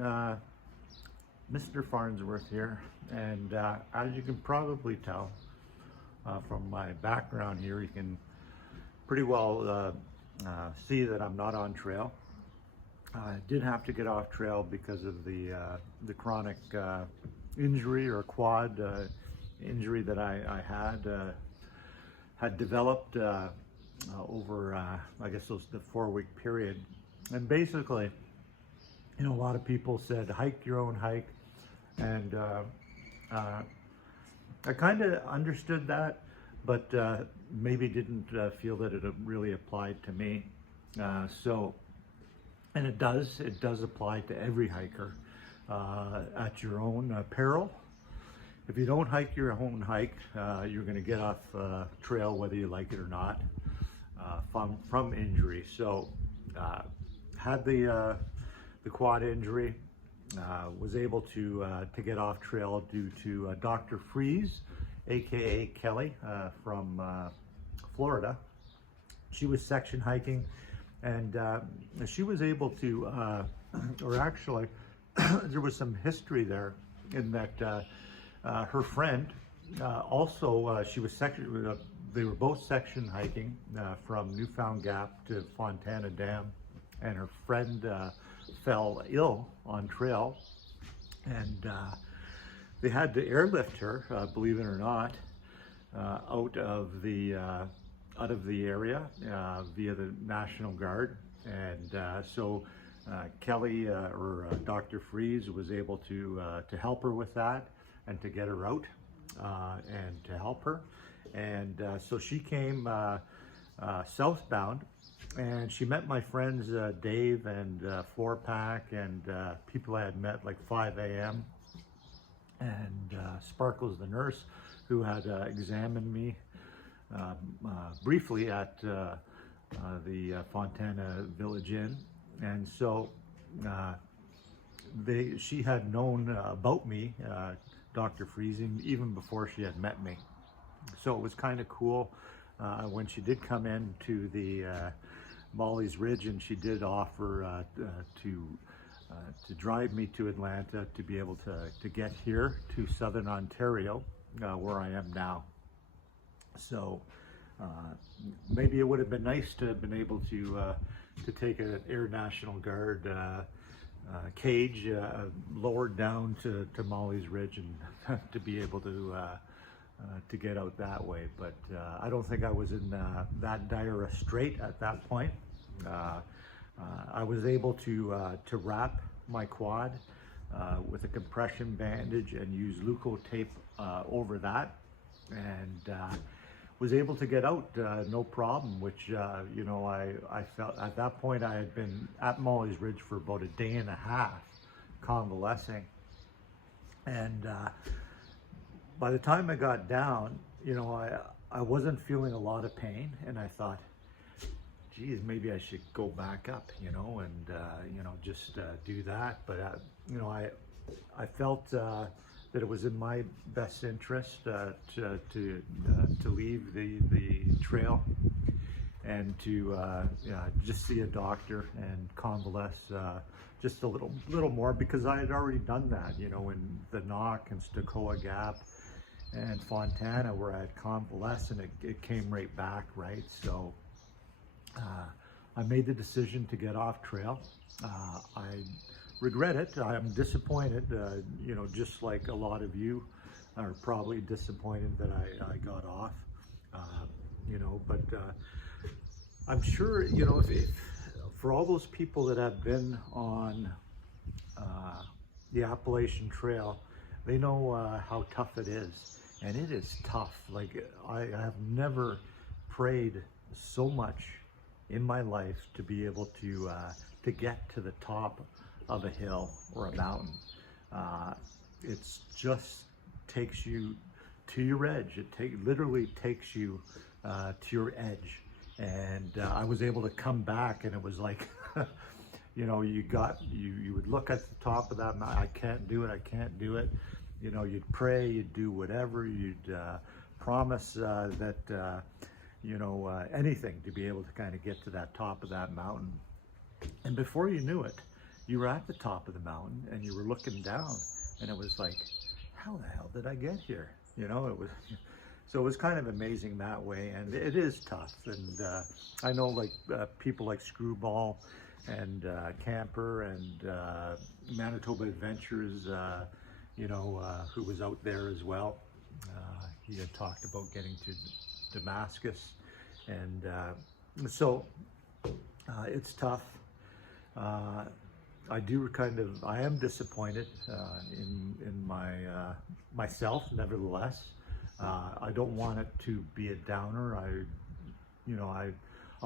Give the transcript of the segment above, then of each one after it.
Mr. Farnsworth here, and as you can probably tell from my background here, you can pretty well see that I'm not on trail. I did have to get off trail because of the chronic injury or quad injury that I had developed over I guess it was the 4-week period. And basically, you know, a lot of people said hike your own hike, and I kind of understood that, but maybe didn't feel that it really applied to me. And it does apply to every hiker at your own peril. If you don't hike your own hike, you're going to get off trail whether you like it or not from injury. So had the quad injury, was able to get off trail due to Dr. Freeze, aka Kelly, from Florida. She was section hiking, and she was able to, or actually, there was some history there in that her friend also, she was they were both section hiking from Newfound Gap to Fontana Dam, and her friend fell ill on trail, and they had to airlift her, believe it or not, out of the area via the National Guard. And so Kelly or Dr. Freeze was able to help her with that and to get her out and to help her. And so she came southbound, and she met my friends Dave and Fourpack and people I had met like 5 a.m. and Sparkles the nurse, who had examined me briefly at the Fontana Village Inn. And so she had known about me, Dr. Freezing, even before she had met me. So it was kind of cool when she did come in to the Molly's Ridge, and she did offer to drive me to Atlanta to be able to get here to Southern Ontario, where I am now. So maybe it would have been nice to have been able to take an Air National Guard cage lowered down to Molly's Ridge and to be able to get out that way. But I don't think I was in that dire a strait at that point. I was able to wrap my quad with a compression bandage and use Leukotape over that, and was able to get out no problem, which you know, I felt at that point I had been at Molly's Ridge for about a day and a half convalescing, and by the time I got down, you know, I wasn't feeling a lot of pain, and I thought, geez, maybe I should go back up, you know, and you know, just do that. But you know, I felt that it was in my best interest to leave the trail and to just see a doctor and convalesce just a little more, because I had already done that, you know, in the Knock and Stokoe Gap and Fontana, where I had convalesced, and it came right back, right? So I made the decision to get off trail. I regret it. I'm disappointed, you know, just like a lot of you are probably disappointed that I got off, you know, but I'm sure, you know, if for all those people that have been on the Appalachian Trail, they know how tough it is. And it is tough. Like, I have never prayed so much in my life to be able to get to the top of a hill or a mountain. It's just takes you to your edge. It literally takes you to your edge. And I was able to come back, and it was like, you know, you would look at the top of that mountain. I can't do it. I can't do it. You know, you'd pray, you'd do whatever, you'd promise that, you know, anything to be able to kind of get to that top of that mountain. And before you knew it, you were at the top of the mountain and you were looking down, and it was like, how the hell did I get here? You know, it was, so it was kind of amazing that way, and it is tough. And I know like people like Screwball and Camper and Manitoba Adventures, you know, who was out there as well. He had talked about getting to Damascus, and so it's tough. I am disappointed in myself, nevertheless. I don't want it to be a downer. I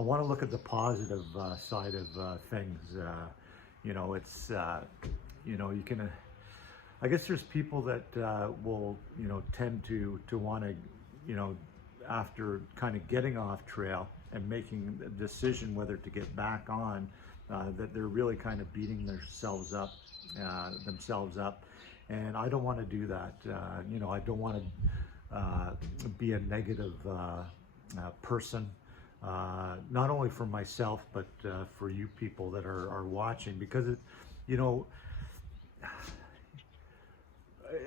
want to look at the positive side of things. You know, it's, you know, you can, I guess there's people that will, you know, tend to want to, you know, after kind of getting off trail and making a decision whether to get back on, that they're really kind of beating themselves up, and I don't want to do that. You know, I don't want to be a negative person, not only for myself, but for you people that are watching, because it, you know,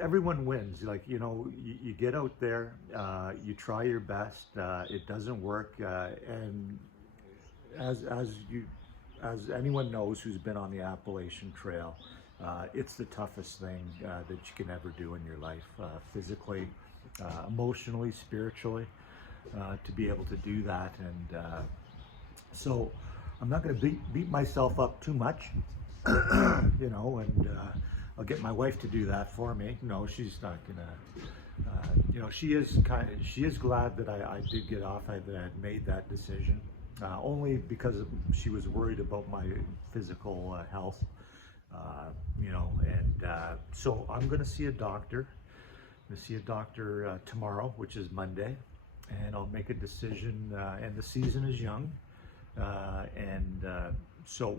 everyone wins. Like, you know, you get out there, you try your best, it doesn't work, and as anyone knows who's been on the Appalachian Trail, it's the toughest thing that you can ever do in your life, physically, emotionally, spiritually, to be able to do that. And so I'm not going to beat myself up too much, you know, and I'll get my wife to do that for me. No, she's not gonna. You know, she is glad that I did get off, that I had made that decision. Only because she was worried about my physical health, you know, and so I'm going to see a doctor. I'm going to see a doctor tomorrow, which is Monday, and I'll make a decision. And the season is young, and so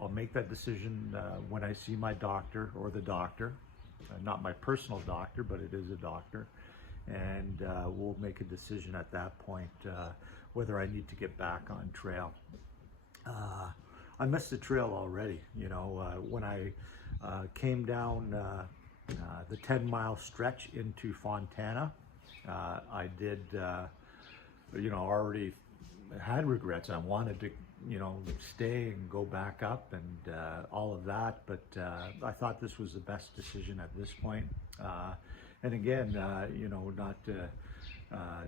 I'll make that decision when I see my doctor, or the doctor, not my personal doctor, but it is a doctor, and we'll make a decision at that point whether I need to get back on trail. I missed the trail already, you know, when I came down the 10-mile stretch into Fontana. I did, you know, already had regrets. I wanted to, you know, stay and go back up and all of that, but I thought this was the best decision at this point. And again, you know, not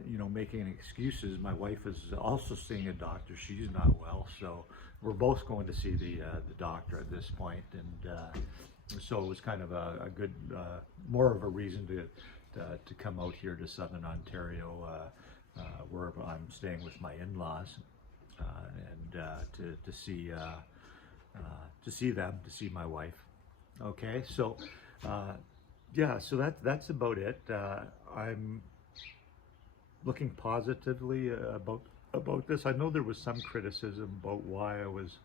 you know, making any excuses. My wife is also seeing a doctor. She's not well, so we're both going to see the doctor at this point. And so it was kind of a good, more of a reason to come out here to Southern Ontario, where I'm staying with my in-laws, and to see them, to see my wife. Okay, so yeah, so that's about it. I'm looking positively about this. I know there was some criticism about why I was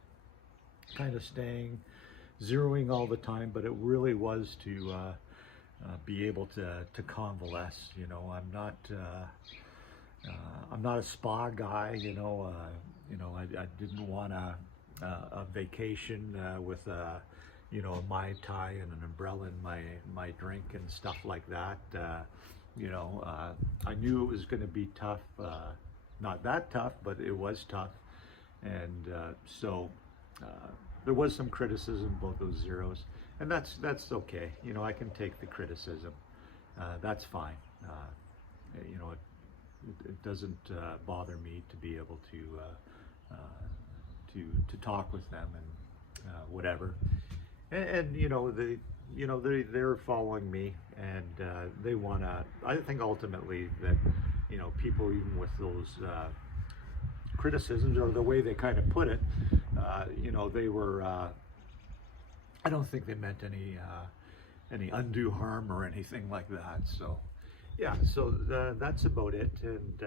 kind of zeroing all the time, but it really was to be able to convalesce. You know, I'm not a spa guy. You know, I didn't want a vacation with you know, a Mai Tai and an umbrella in my drink and stuff like that. You know, I knew it was going to be tough, not that tough, but it was tough. And so there was some criticism about those zeros, and that's okay. You know, I can take the criticism. That's fine. You know, it doesn't bother me to be able to talk with them and whatever. And you know, they're following me, and they want to. I think ultimately that, you know, people, even with those criticisms, or the way they kind of put it, you know, they were. I don't think they meant any undue harm or anything like that. So, yeah. So that's about it. And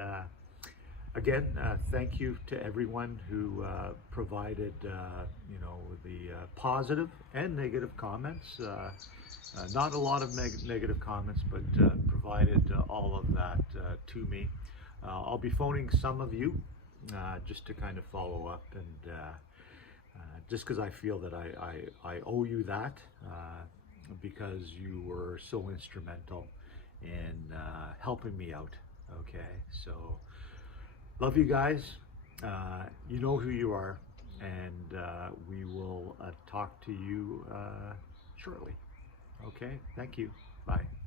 again, thank you to everyone who provided, you know, the positive and negative comments. Not a lot of negative comments, but provided all of that to me. I'll be phoning some of you just to kind of follow up, and just because I feel that I owe you that, because you were so instrumental in helping me out. Okay, so love you guys. You know who you are, and we will talk to you shortly. Okay, thank you. Bye.